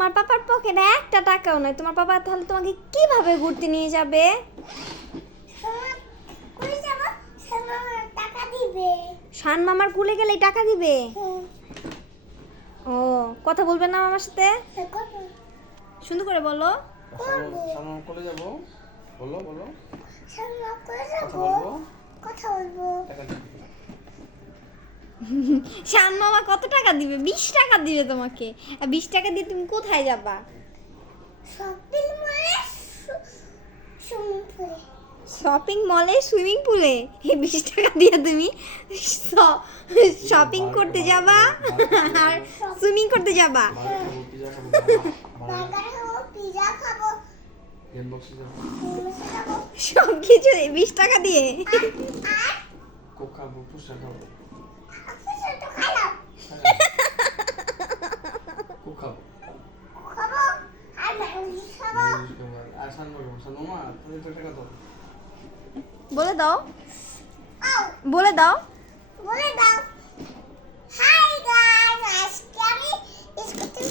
তোমার পাপার পকেটে একটা টাকাও নাই, তোমার পাপা তাহলে তোমাকে কিভাবে ঘুরতে নিয়ে যাবে? শান মামার কুলে গেলেই টাকা দিবে? ও, কথা বলবে না মামার সাথে? সুন্দর করে বলো। শান মামার কোলে যাব, বলো বলো। কথা বলবো। টাকা দিবে। শান মামা কত টাকা দিবে? 20 টাকা দিবে তোমাকে। আর 20 টাকা দিয়ে তুমি কোথায় যাবা? শপিং মলে সুইমিং পুলে? এই 20 টাকা দিয়ে তুমি শপিং করতে যাবা আর সুইমিং করতে যাবা? সব কিছু 20 টাকা দিয়ে? কোক খাবো, ফুচকা খাবো। কোক খাবো। আর শান মামা তাদের টাকা দাও। বলে দাও, বলে দাও। হাই গাইস, আজকে আমি স্কুটি